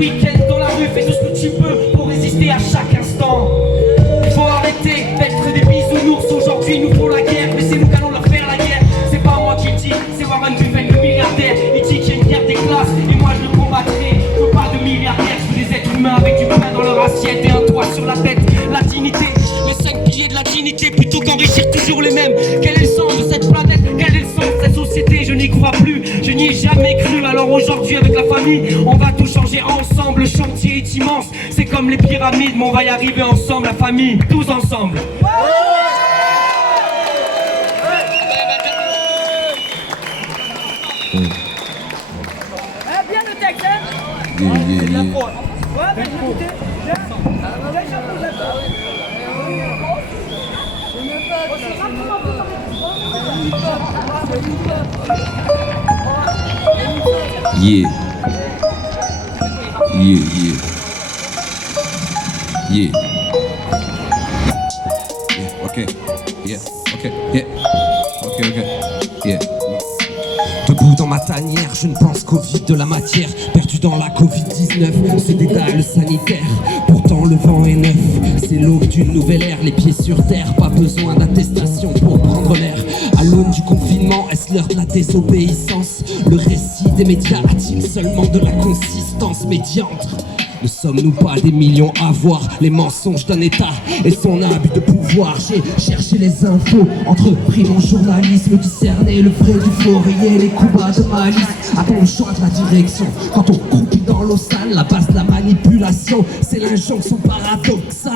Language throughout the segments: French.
week-ends dans la rue, fais tout ce que tu peux pour résister à chaque instant. Faut arrêter d'être des bisounours, aujourd'hui ils nous font la guerre, mais c'est nous qu'allons leur faire la guerre. C'est pas moi qui le dis, c'est Warren Buffett, le milliardaire. Il dit qu'il y a une guerre des classes, et moi je le combattrai. Je veux pas de milliardaires, je veux des êtres humains avec du pain dans leur assiette et un toit sur la tête. La dignité, les 5 piliers de la dignité, plutôt qu'enrichir toujours les mêmes. Quel est le sens de cette planète? Quel est le sens de cette société? Je n'y crois plus, je n'y ai jamais cru. Alors aujourd'hui avec la famille, on va tout changer ensemble. Le chantier est immense, c'est comme les pyramides, mais on va y arriver ensemble, la famille, tous ensemble. Bien le texte, hein? Ouais, ben écoutez, Yeah. Yeah, yeah. Yeah. Yeah, okay. Yeah, okay. Yeah. Okay, okay. Yeah. Debout dans ma tanière, je ne pense qu'au vide de la matière. Perdu dans la Covid-19, c'est des dalles sanitaires. Pourtant le vent est neuf, c'est l'aube d'une nouvelle ère. Les pieds sur terre, pas besoin d'attestation pour prendre l'air. À l'aune du confinement, est-ce l'heure de la désobéissance? Le récit des médias a-t-il seulement de la consistance médiantre? Ne sommes-nous pas des millions à voir les mensonges d'un État et son abus de pouvoir? J'ai cherché les infos, entrepris mon journalisme, discerné le vrai du faux, rayé les coups bas de malice. Attends le choix de la direction, quand on croupit dans l'eau sale, la base de la manipulation, c'est l'injonction paradoxale.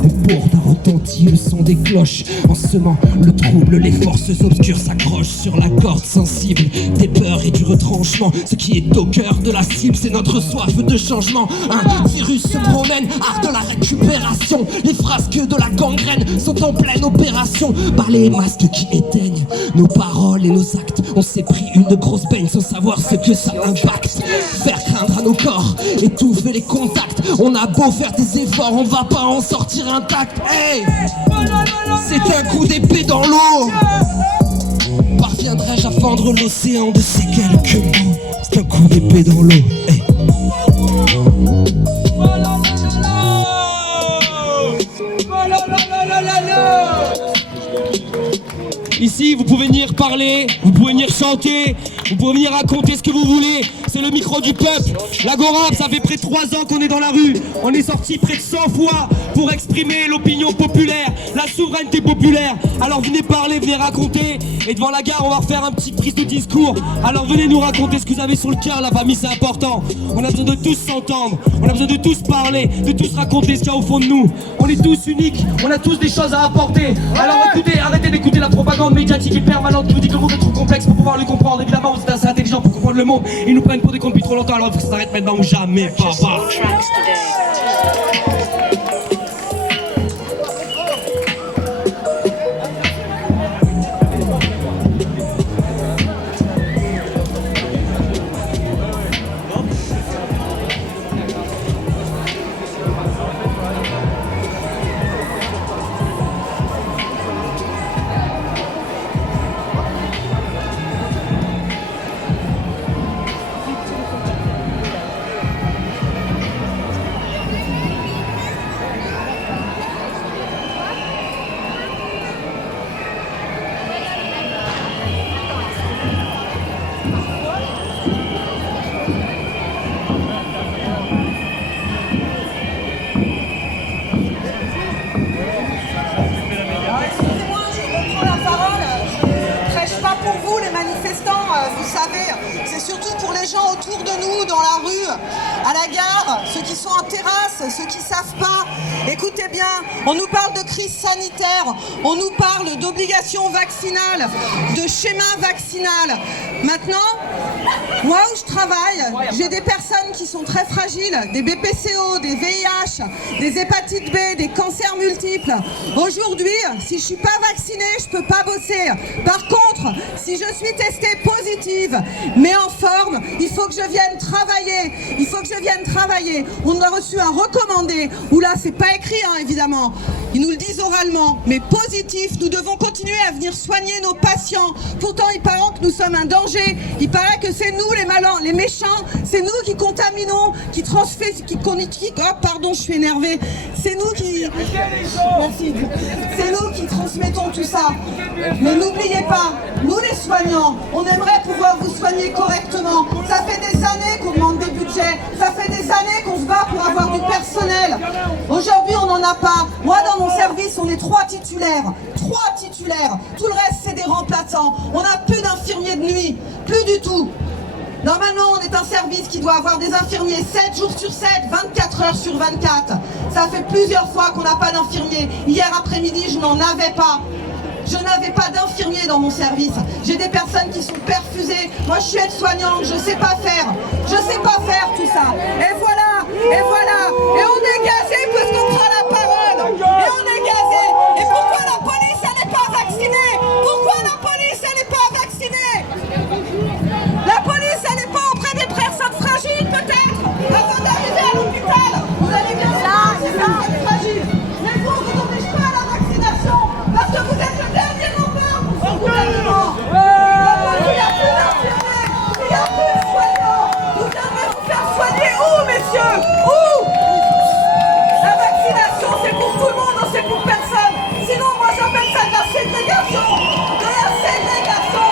Des bourdes a retenti le son des cloches, en semant le trouble, les forces obscures s'accrochent sur la corde sensible des peurs et du retranchement. Ce qui est au cœur de la cible, c'est notre soif de changement. Un virus se promène, art de la récupération. Les frasques de la gangrène sont en pleine opération. Par les masques qui éteignent nos paroles et nos actes, on s'est pris une grosse baigne sans savoir ce que ça impacte. Faire craindre à nos corps, étouffer les contacts. On a beau faire des efforts, on va pas en sortir intact. Hey, c'est un coup d'épée dans l'eau. Parviendrai-je à fendre l'océan de ces quelques mots? C'est un coup d'épée dans l'eau. Hey. Ici, vous pouvez venir parler, vous pouvez venir chanter, vous pouvez venir raconter ce que vous voulez. C'est le micro du peuple. L'Agora, ça fait près de 3 ans qu'on est dans la rue. On est sorti près de 100 fois pour exprimer l'opinion populaire, la souveraineté populaire. Alors venez parler, venez raconter. Et devant la gare, on va refaire un petit prise de discours. Alors venez nous raconter ce que vous avez sur le cœur, la famille, c'est important. On a besoin de tous s'entendre, on a besoin de tous parler, de tous raconter ce qu'il y a au fond de nous. On est tous uniques, on a tous des choses à apporter. Alors écoutez, arrêtez d'écouter la propagande médiatique et permanente qui vous dit que le monde est trop complexe pour pouvoir le comprendre. Évidemment, vous êtes assez intelligent pour comprendre le monde. Ils nous prennent pour des cons depuis trop longtemps, alors il faut que ça s'arrête maintenant ou jamais, papa. C'est surtout pour les gens autour de nous, dans la rue, à la gare, ceux qui sont en terrasse, ceux qui ne savent pas. Écoutez bien, on nous parle de crise sanitaire, on nous parle d'obligation vaccinale, de schéma vaccinal. Maintenant, moi où je travaille, j'ai des personnes qui sont très fragiles, des BPCO, des VIH, des hépatites B, des cancers multiples. Aujourd'hui, si je ne suis pas vaccinée, je ne peux pas bosser. Par contre, si je suis testée positive, mais en forme, il faut que je vienne travailler. Il faut que je vienne travailler. On a reçu un recommandé, où là, c'est pas écrit, hein, évidemment. Ils nous le disent oralement, mais positif. Nous devons continuer à venir soigner nos patients. Pourtant, il paraît que nous sommes un danger. Il paraît que c'est nous les malins, les méchants. C'est nous qui contaminons, qui pardon, je suis énervée. C'est nous qui... Merci. C'est nous qui transmettons tout ça. Mais n'oubliez pas, nous les soignants, on aimerait pouvoir vous soigner correctement. Ça fait des années qu'on demande des budgets. Ça fait des années qu'on se bat pour avoir du personnel. Aujourd'hui, on n'en a pas. Moi, dans mon service, on est 3 titulaires. 3 titulaires. Tout le reste, c'est des remplaçants. On n'a plus d'infirmiers de nuit. Plus du tout. Normalement, on est un service qui doit avoir des infirmiers 7 jours sur 7, 24 heures sur 24. Ça fait plusieurs fois qu'on n'a pas d'infirmiers. Hier après-midi, je n'en avais pas. Je n'avais pas d'infirmiers dans mon service. J'ai des personnes qui sont perfusées. Moi, je suis aide-soignante, je ne sais pas faire. Je ne sais pas faire tout ça. Et voilà, et voilà. Et on est gazé parce qu'on prend la parole. Et on est gazé. Et pourquoi la police, elle n'est pas vaccinée? Pourquoi la police, elle n'est pas vaccinée? La police, elle n'est pas auprès des personnes fragiles, peut-être? Avant d'arriver à l'hôpital, vous allez bien voir ces personnes fragiles. Mais vous, on ne vous oblige pas à la vaccination. Parce que vous êtes le dernier rempart pour ce gouvernement. Il n'y a plus d'infirmiers, il n'y a plus de soignants. Vous viendrez vous faire soigner où, messieurs? Où? La vaccination, c'est pour tout le monde, non, c'est pour personne. Sinon, moi, j'appelle ça de la ségrégation. De la ségrégation.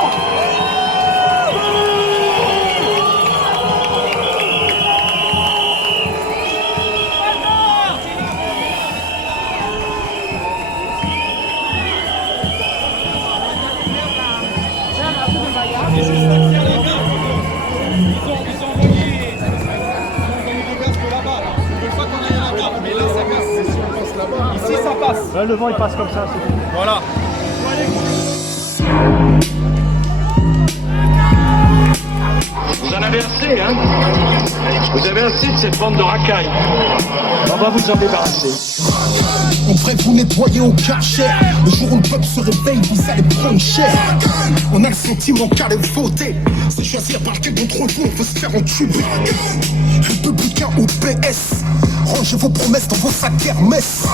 Ici ça passe. Là, le vent il passe comme ça. Voilà. Vous en avez assez, hein? Vous avez assez de cette bande de racailles. On va vous en débarrasser. On devrait vous nettoyer au Karcher. Le jour où le peuple se réveille, vous allez prendre cher. On a le sentiment qu'aller voter, c'est choisir par quel d'entre vous on veut se faire entuber. Républicain ou PS, rangez vos promesses dans vos sacs Hermès.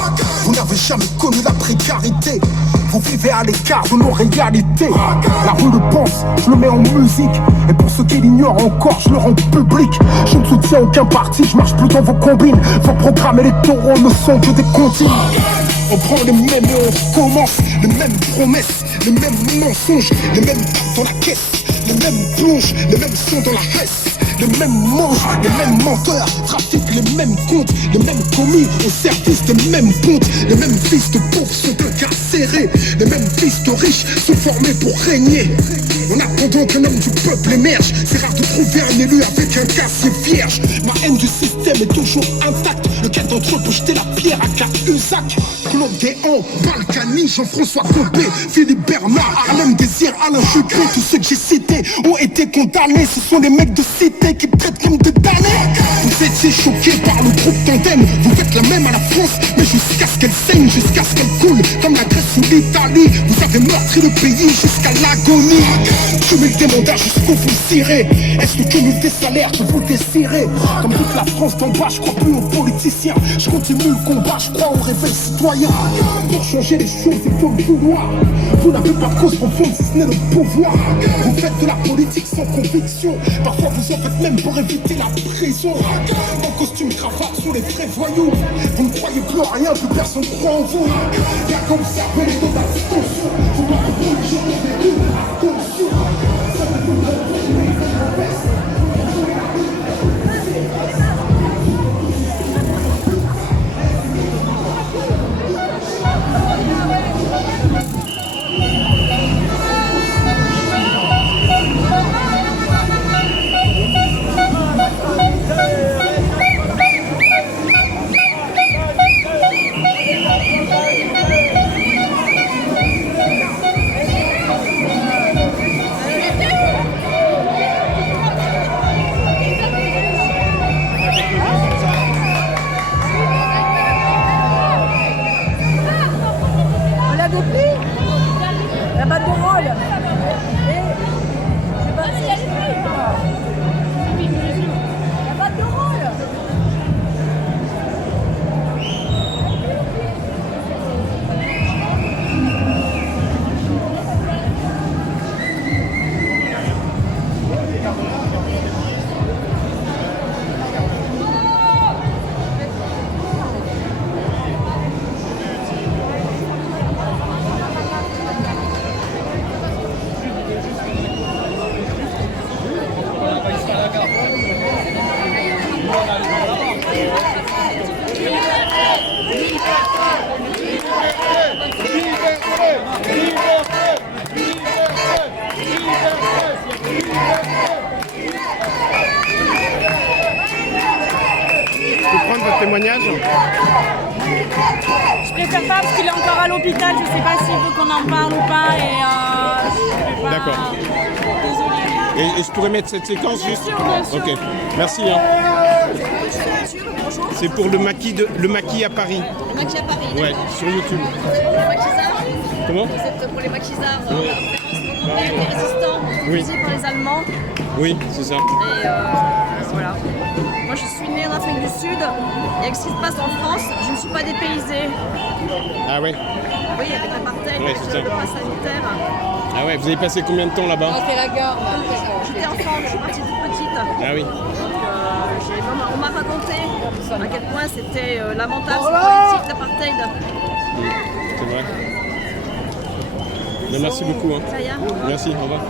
Vous n'avez jamais connu la précarité. Vous vivez à l'écart de nos réalités. La rue le pense, je le mets en musique. Et pour ceux qui l'ignorent encore, je le rends public. Je ne soutiens aucun parti, je marche plus dans vos combines. Vos programmes électoraux ne sont que des comptines. On prend les mêmes et on recommence. Les mêmes promesses, les mêmes mensonges. Les mêmes cartes dans la caisse, les mêmes plonges, les mêmes sons dans la reste. Les mêmes mangent, les mêmes menteurs, trafiquent les mêmes comptes, les mêmes commis au service des mêmes comptes. Les mêmes fils de pauvres sont incarcérés, les mêmes fils de riches sont formés pour régner. En attendant qu'un homme du peuple émerge, c'est rare de trouver un élu avec un casier vierge. Ma haine du système est toujours intacte. Lequel d'entre eux peut jeter la pierre à Cahuzac? Claude Guéant, Balkany, Jean-François Copé, Philippe Bernard, Harlem Désir, Alain Juppé. Tous ceux que j'ai cités ont été condamnés. Ce sont les mecs de cité qui me traitent comme des damnés. Vous étiez choqués par le groupe Tandem. Vous faites la même à la France, mais jusqu'à ce qu'elle saigne, jusqu'à ce qu'elle coule comme la Grèce ou l'Italie. Vous avez meurtri le pays jusqu'à l'agonie. Cumul des mandats jusqu'où vous tirez. Est-ce le cumul des salaires que vous désirez? Comme toute la France d'en bas, je crois plus aux politiciens. Je continue le combat, je crois au réveil citoyen. Pour changer les choses, il faut le vouloir. Vous n'avez pas de cause profonde si ce n'est le pouvoir. Vous faites de la politique sans conviction. Parfois vous en faites même pour éviter la prison. En costume cravate sous les vrais voyous. Vous ne croyez plus en rien, plus personne croit en vous. Y'a comme ça, les taux d'abstention. Faut pas que les gens aient une attention. Ça ne peut pas être une baisse. votre témoignage? Je préfère pas parce qu'il est encore à l'hôpital, je sais pas s'il veut qu'on en parle ou pas et je vais pas... D'accord. Désolée. Et je pourrais mettre cette séquence Bien juste? sûr, bien sûr. Ok, merci. Hein. C'est pour le maquis à Paris. Le maquis à Paris. Ouais, sur YouTube. Les maquisards. Comment? C'est pour les maquisards, les résistants, Oui. visés par les Allemands. Oui, c'est ça. Et voilà. Moi, je suis née en Afrique du Sud. Et avec ce qui se passe en France, je ne suis pas dépaysée. Ah ouais? Oui, avec l'apartheid, Ouais, avec c'est ça. le pass sanitaire. Ah ouais, vous avez passé combien de temps là-bas? C'est la gare. J'étais enfant, je suis partie toute petite. Ah oui. On m'a raconté à quel point c'était lamentable cette politique d'apartheid. C'est vrai. Ben, merci beaucoup. Hein. Ça y est. Merci, au revoir.